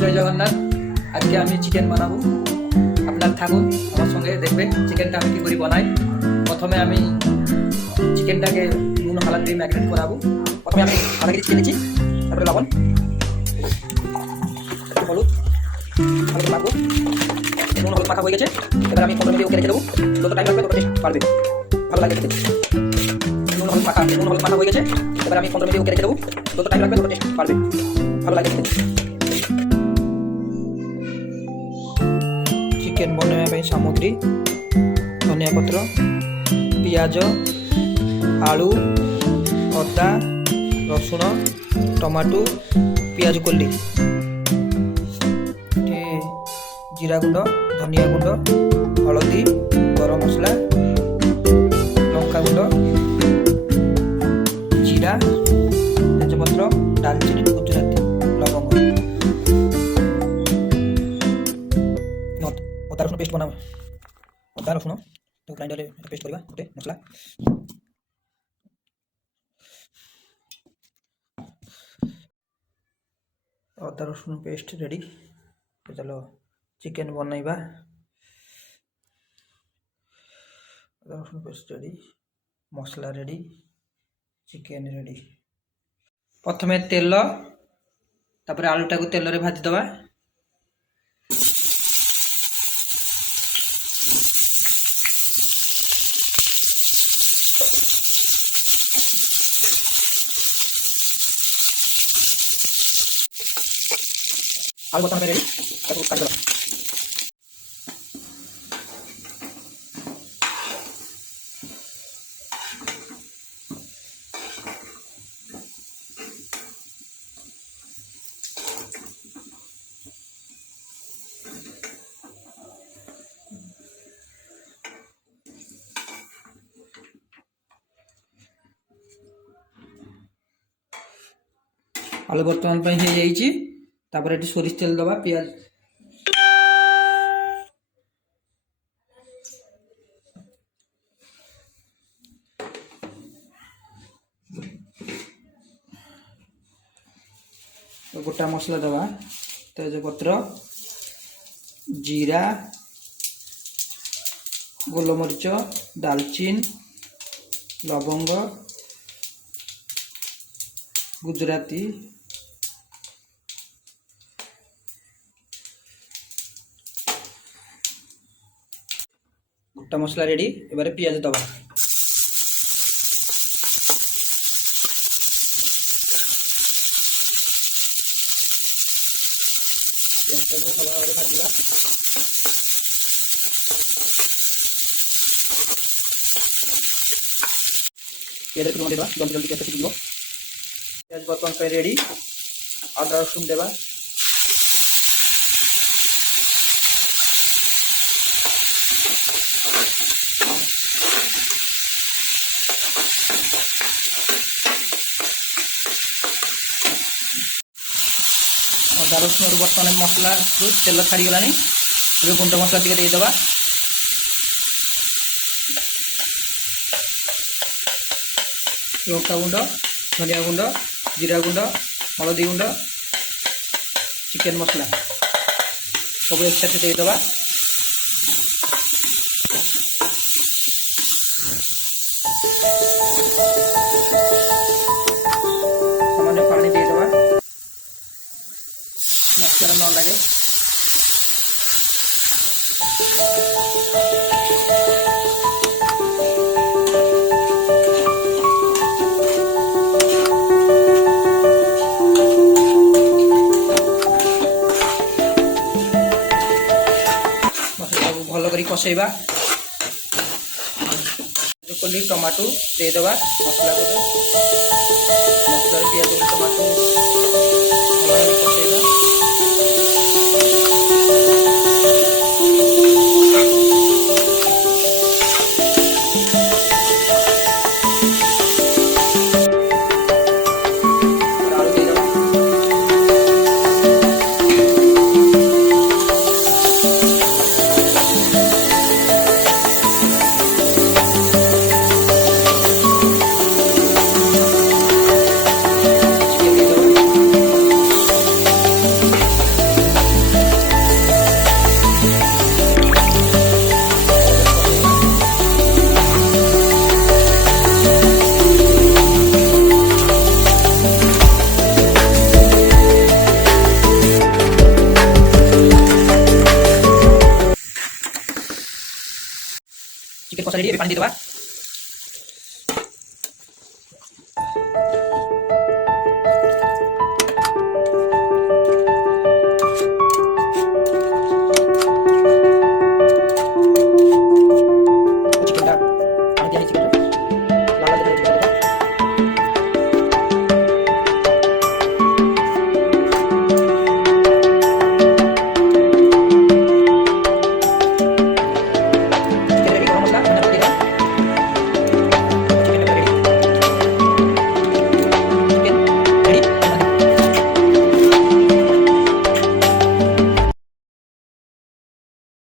জয় জগন্নাথ। আজকে আমি চিকেন বানাবো, আপনার থাকুন আমার সঙ্গে, দেখবেন চিকেনটা আমি কী করে বানাই। প্রথমে আমি চিকেনটাকে নুন হলুদ দিয়ে ম্যারিনেট করাবো। প্রথমে আমি আধা কেজি চিকেন নিচ্ছি, তারপরে লবণ, একটু হলুদ, ভালো মাখবো। নুন হলুদ মাখা হয়ে গেছে, এবার আমি 15 মিনিট ওকে রেখে দেবো। যত টাইম লাগবে তত টেস্ট বাড়বে, ভালো লাগে খেতে। নুন হলুদ মাখা হয়ে গেছে, এবার আমি 15 মিনিট ওকে রেখে দেবো। যত টাইম লাগবে তত টেস্ট বাড়বে, ভালো লাগে খেতে। ଚିକେନ୍ ବନେଇବା ପାଇଁ ସାମଗ୍ରୀ: ଧନିଆ ପତ୍ର, ପିଆଜ, ଆଳୁ, ଅଦା, ରସୁଣ, ଟମାଟୋ, ପିଆଜ କୋଲି, ଏଠି ଜିରା ଗୁଣ୍ଡ, ଧନିଆ ଗୁଣ୍ଡ, ହଳଦୀ, ଗରମ ମସଲା, ଲଙ୍କା ଗୁଣ୍ଡ, ଜିରା, ତେଜପତ୍ର, ଡାଲଚିନି, ଗୁଜୁରାତି, ଲବଙ୍ଗ। ଅଦା ରସୁଣ ପେଷ୍ଟ ବନାଅ। ଅଦା ରସୁଣ ତାକୁ ଗ୍ରାଇଣ୍ଡରରେ ପେଷ୍ଟ କରିବା ଗୋଟେ ମସଲା। ଅଦା ରସୁଣ ପେଷ୍ଟ ରେଡ଼ି। ଚାଲ ଚିକେନ୍ ବନେଇବା। ଅଦା ରସୁଣ ପେଷ୍ଟ ରେଡ଼ି, ମସଲା ରେଡ଼ି, ଚିକେନ୍ ରେଡ଼ି। ପ୍ରଥମେ ତେଲ, ତାପରେ ଆଳୁଟାକୁ ତେଲରେ ଭାଜିଦେବା। आलू बर्तन में रेडी, ताको काट देबा। आलू बर्तमान पे हो जाइए, तापर ये सोरिष तेल दबा, पियाज गोटा मसला दबा, तेजपत्र, जीरा, गोलमरीच, दालचीन, लवंग, गुजराती, गोटा मसला रेडी। एबारे पियाज दबा। पियाज को भल भाव भाजा। पियाज को देवा, जल्दी जल्दी पियाज सिझिबो। पियाज बर्तमान पे रेडी। अदा रसुन देवा, अदा रसुण बर्तमान मसला तेल छाड़गला। गुंड मसला टे देदेबा। लंका गुंड, धनिया गुंड, जीरा गुंड, हलदी गुंड, चिकेन मसला सब एक साथ देदेबा। सामान्य पानी देदेबा, मसला न लगे। भल कर कषेबा। कोली टमाटो देदेबा मसला को, मसला पियाज टमाटो भल कषेबा। রেডি, পানি দিয়ে দেবা।